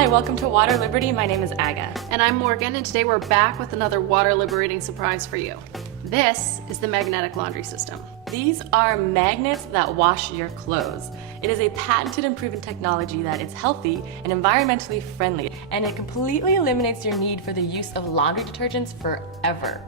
Hi, welcome to Water Liberty. My name is Aga. And I'm Morgan, and today we're back with another water liberating surprise for you. This is the magnetic laundry system. These are magnets that wash your clothes. It is a patented and proven technology that is healthy and environmentally friendly, and it completely eliminates your need for the use of laundry detergents forever.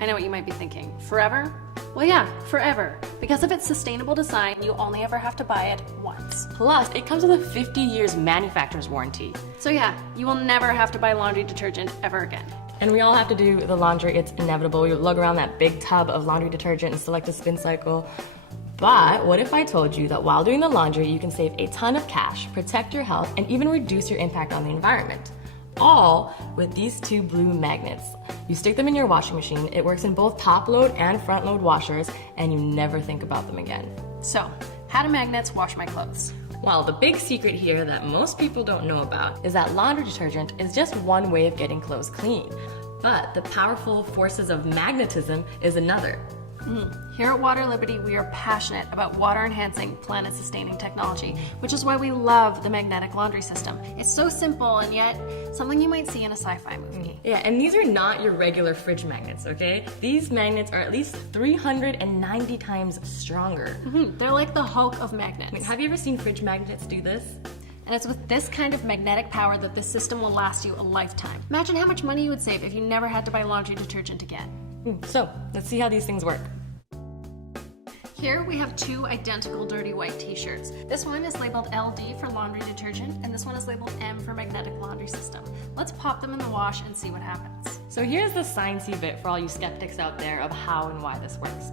I know what you might be thinking. Forever? Well, yeah, forever. Because of its sustainable design, you only ever have to buy it once. Plus, it comes with a 50 years manufacturer's warranty. So yeah, you will never have to buy laundry detergent ever again. And we all have to do the laundry. It's inevitable. You lug around that big tub of laundry detergent and select a spin cycle. But what if I told you that while doing the laundry, you can save a ton of cash, protect your health, and even reduce your impact on the environment? All with these two blue magnets. You stick them in your washing machine. It works in both top load and front load washers, and you never think about them again. So, how do magnets wash my clothes? Well, the big secret here that most people don't know about is that laundry detergent is just one way of getting clothes clean. But the powerful forces of magnetism is another. Here at Water Liberty, we are passionate about water-enhancing, planet-sustaining technology, which is why we love the magnetic laundry system. It's so simple and yet something you might see in a sci-fi movie. Yeah, and these are not your regular fridge magnets, okay? These magnets are at least 390 times stronger. They're like the Hulk of magnets. I mean, have you ever seen fridge magnets do this? And it's with this kind of magnetic power that this system will last you a lifetime. Imagine how much money you would save if you never had to buy laundry detergent again. So, let's see how these things work. Here we have two identical dirty white t-shirts. This one is labeled LD for laundry detergent, and this one is labeled M for magnetic laundry system. Let's pop them in the wash and see what happens. So here's the sciencey bit for all you skeptics out there of how and why this works.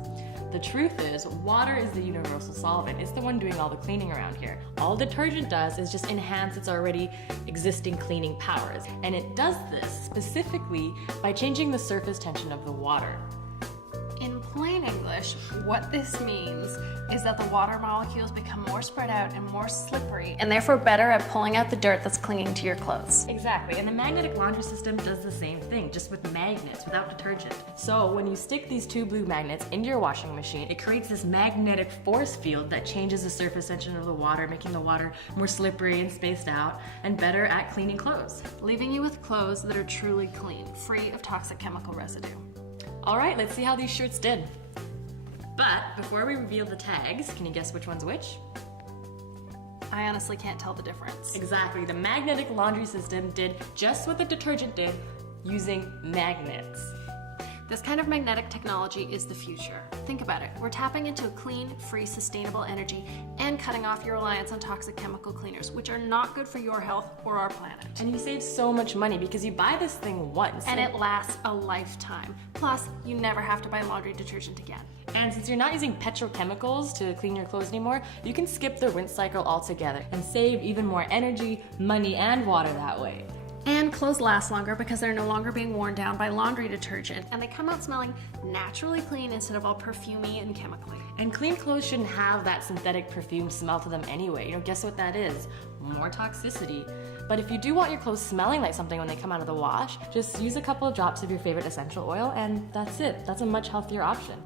The truth is, water is the universal solvent. It's the one doing all the cleaning around here. All detergent does is just enhance its already existing cleaning powers. And it does this specifically by changing the surface tension of the water. In plain English, what this means is that the water molecules become more spread out and more slippery, and therefore better at pulling out the dirt that's clinging to your clothes. Exactly, and the magnetic laundry system does the same thing, just with magnets, without detergent. So when you stick these two blue magnets into your washing machine, it creates this magnetic force field that changes the surface tension of the water, making the water more slippery and spaced out, and better at cleaning clothes. Leaving you with clothes that are truly clean, free of toxic chemical residue. All right, let's see how these shirts did. But before we reveal the tags, can you guess which one's which? I honestly can't tell the difference. Exactly, the magnetic laundry system did just what the detergent did using magnets. This kind of magnetic technology is the future. Think about it. We're tapping into a clean, free, sustainable energy and cutting off your reliance on toxic chemical cleaners, which are not good for your health or our planet. And you save so much money because you buy this thing once. And it lasts a lifetime. Plus, you never have to buy laundry detergent again. And since you're not using petrochemicals to clean your clothes anymore, you can skip the rinse cycle altogether and save even more energy, money, and water that way. And clothes last longer because they're no longer being worn down by laundry detergent, and they come out smelling naturally clean instead of all perfumey and chemically. And clean clothes shouldn't have that synthetic perfume smell to them anyway. Guess what that is? More toxicity. But if you do want your clothes smelling like something when they come out of the wash, just use a couple of drops of your favorite essential oil and that's it. That's a much healthier option.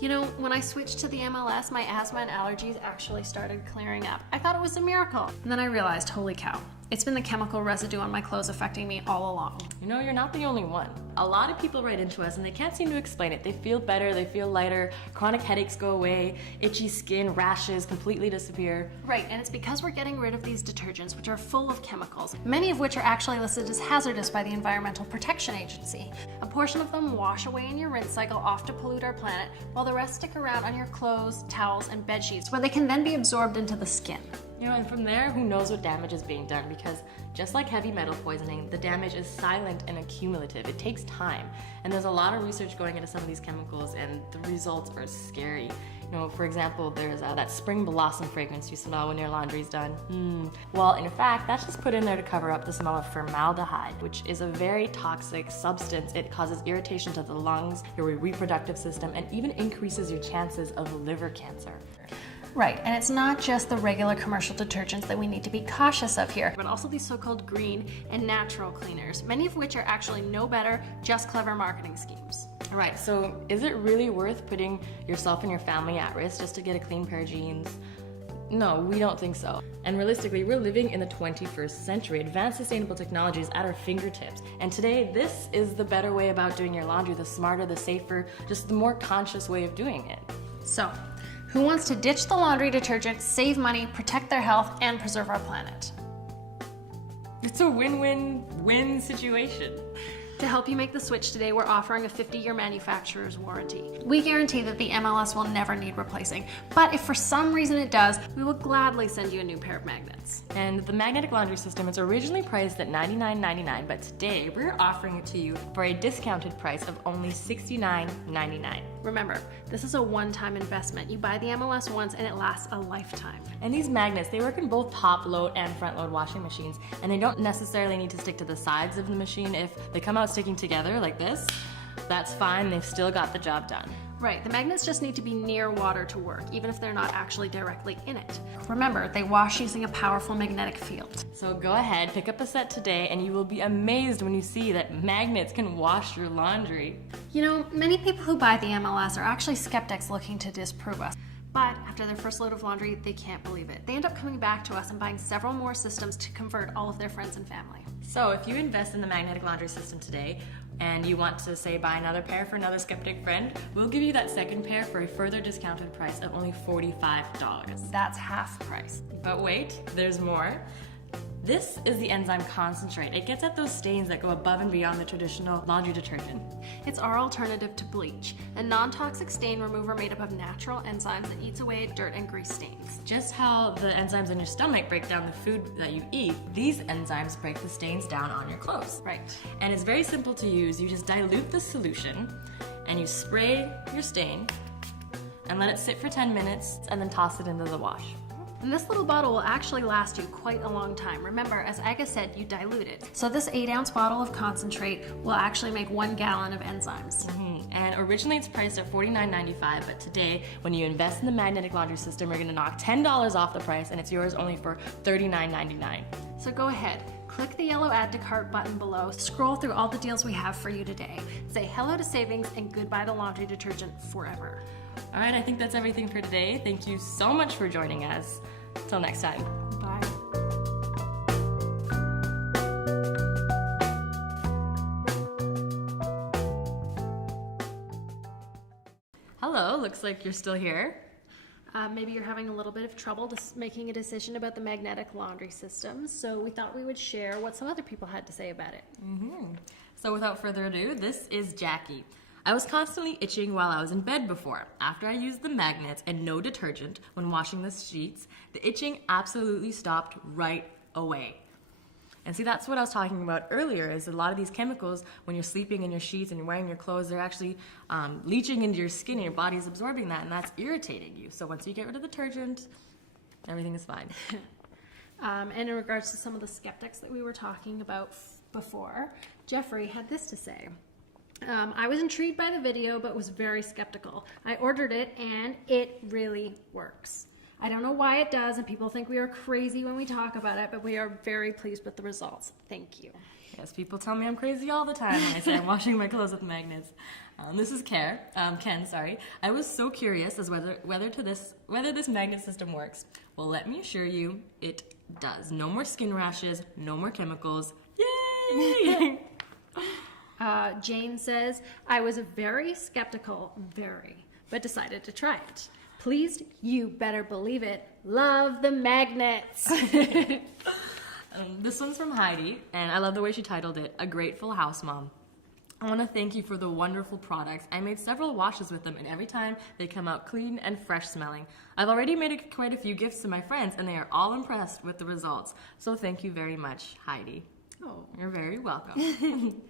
You know, when I switched to the MLS, my asthma and allergies actually started clearing up. I thought it was a miracle. And then I realized, holy cow, it's been the chemical residue on my clothes affecting me all along. You're not the only one. A lot of people write into us and they can't seem to explain it. They feel better, they feel lighter, chronic headaches go away, itchy skin, rashes completely disappear. Right, and it's because we're getting rid of these detergents, which are full of chemicals, many of which are actually listed as hazardous by the Environmental Protection Agency. A portion of them wash away in your rinse cycle off to pollute our planet, while the rest stick around on your clothes, towels, and bed sheets, where they can then be absorbed into the skin. And from there, who knows what damage is being done, because just like heavy metal poisoning, the damage is silent and accumulative. It takes time. And there's a lot of research going into some of these chemicals, and the results are scary. For example, there's that spring blossom fragrance you smell when your laundry's done. Well, in fact, that's just put in there to cover up the smell of formaldehyde, which is a very toxic substance. It causes irritation to the lungs, your reproductive system, and even increases your chances of liver cancer. Right, and it's not just the regular commercial detergents that we need to be cautious of here, but also these so-called green and natural cleaners, many of which are actually no better, just clever marketing schemes. Right, so is it really worth putting yourself and your family at risk just to get a clean pair of jeans? No, we don't think so. And realistically, we're living in the 21st century. Advanced sustainable technology is at our fingertips. And today, this is the better way about doing your laundry, the smarter, the safer, just the more conscious way of doing it. So, who wants to ditch the laundry detergent, save money, protect their health, and preserve our planet? It's a win-win-win situation. To help you make the switch today, we're offering a 50-year manufacturer's warranty. We guarantee that the MLS will never need replacing, but if for some reason it does, we will gladly send you a new pair of magnets. And the magnetic laundry system is originally priced at $99.99, but today we're offering it to you for a discounted price of only $69.99. Remember, this is a one-time investment. You buy the MLS once and it lasts a lifetime. And these magnets, they work in both top-load and front-load washing machines, and they don't necessarily need to stick to the sides of the machine. If they come out sticking together like this, that's fine. They've still got the job done. Right, the magnets just need to be near water to work, even if they're not actually directly in it. Remember, they wash using a powerful magnetic field. So go ahead, pick up a set today, and you will be amazed when you see that magnets can wash your laundry. You know, many people who buy the MLS are actually skeptics looking to disprove us. But after their first load of laundry, they can't believe it. They end up coming back to us and buying several more systems to convert all of their friends and family. So if you invest in the magnetic laundry system today, and you want to, say, buy another pair for another skeptic friend, we'll give you that second pair for a further discounted price of only $45. That's half price. But wait, there's more. This is the enzyme concentrate. It gets at those stains that go above and beyond the traditional laundry detergent. It's our alternative to bleach, a non-toxic stain remover made up of natural enzymes that eats away at dirt and grease stains. Just how the enzymes in your stomach break down the food that you eat, these enzymes break the stains down on your clothes. Right. And it's very simple to use. You just dilute the solution and you spray your stain and let it sit for 10 minutes and then toss it into the wash. And this little bottle will actually last you quite a long time. Remember, as Aga said, you dilute it. So this 8-ounce bottle of concentrate will actually make 1 gallon of enzymes. And originally it's priced at $49.95, but today, when you invest in the magnetic laundry system, we're gonna knock $10 off the price, and it's yours only for $39.99. So go ahead, click the yellow add to cart button below, scroll through all the deals we have for you today. Say hello to savings and goodbye to laundry detergent forever. All right, I think that's everything for today. Thank you so much for joining us. Till next time. Bye. Hello, looks like you're still here. Maybe you're having a little bit of trouble making a decision about the magnetic laundry system, so we thought we would share what some other people had to say about it. So without further ado, this is Jackie. I was constantly itching while I was in bed before. After I used the magnets and no detergent when washing the sheets, the itching absolutely stopped right away. And see, that's what I was talking about earlier, is a lot of these chemicals, when you're sleeping in your sheets and you're wearing your clothes, they're actually leaching into your skin and your body's absorbing that, and that's irritating you. So once you get rid of the detergent, everything is fine. And in regards to some of the skeptics that we were talking about before, Jeffrey had this to say. I was intrigued by the video, but was very skeptical. I ordered it, and it really works. I don't know why it does, and people think we are crazy when we talk about it, but we are very pleased with the results. Thank you. Yes, people tell me I'm crazy all the time when I say I'm washing my clothes with magnets. This is Ken. I was so curious as whether this magnet system works. Well, let me assure you, it does. No more skin rashes, no more chemicals. Yay! Jane says, I was very skeptical, but decided to try it. Pleased, you better believe it. Love the magnets. This one's from Heidi, and I love the way she titled it, A Grateful House Mom. I want to thank you for the wonderful products. I made several washes with them, and every time they come out clean and fresh smelling. I've already made quite a few gifts to my friends, and they are all impressed with the results. So thank you very much, Heidi. Oh, you're very welcome.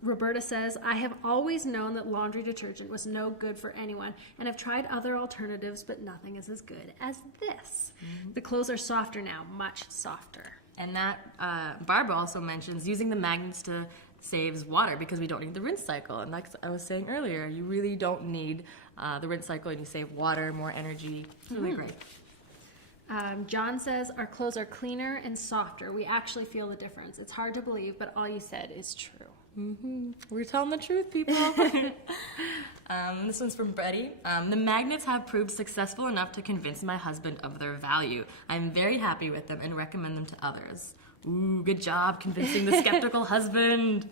Roberta says, I have always known that laundry detergent was no good for anyone, and I've tried other alternatives, but nothing is as good as this. The clothes are softer now, much softer. And that, Barbara also mentions using the magnets to saves water because we don't need the rinse cycle. And like I was saying earlier, you really don't need the rinse cycle, and you save water, more energy. It's really great. John says, our clothes are cleaner and softer. We actually feel the difference. It's hard to believe, but all you said is true. We're telling the truth, people. This one's from Betty. The magnets have proved successful enough to convince my husband of their value. I'm very happy with them and recommend them to others. Ooh, good job convincing the skeptical husband.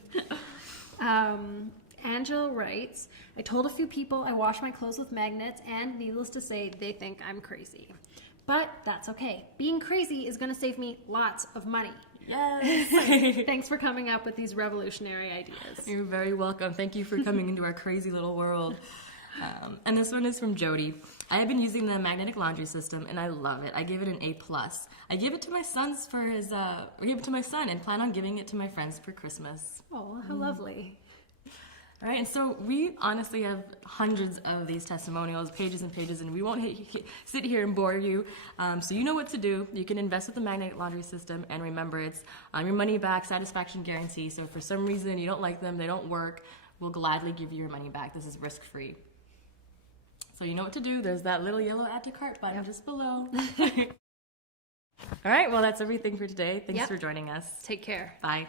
Angela writes, I told a few people I wash my clothes with magnets, and needless to say, they think I'm crazy. But that's okay. Being crazy is going to save me lots of money. Yes. Thanks for coming up with these revolutionary ideas. You're very welcome. Thank you for coming into our crazy little world. And this one is from Jody. I have been using the magnetic laundry system and I love it. I give it an A+. I give it to my son's for his give it to my son and plan on giving it to my friends for Christmas. Oh, how lovely. All right, and so we honestly have hundreds of these testimonials, pages and pages, and we won't sit here and bore you. So you know what to do. You can invest with the magnetic laundry system, and remember, it's your money back satisfaction guarantee. So if for some reason you don't like them, they don't work, we'll gladly give you your money back. This is risk-free. So you know what to do. There's that little yellow add to cart button just below. All right, well, that's everything for today. Thanks for joining us. Take care. Bye.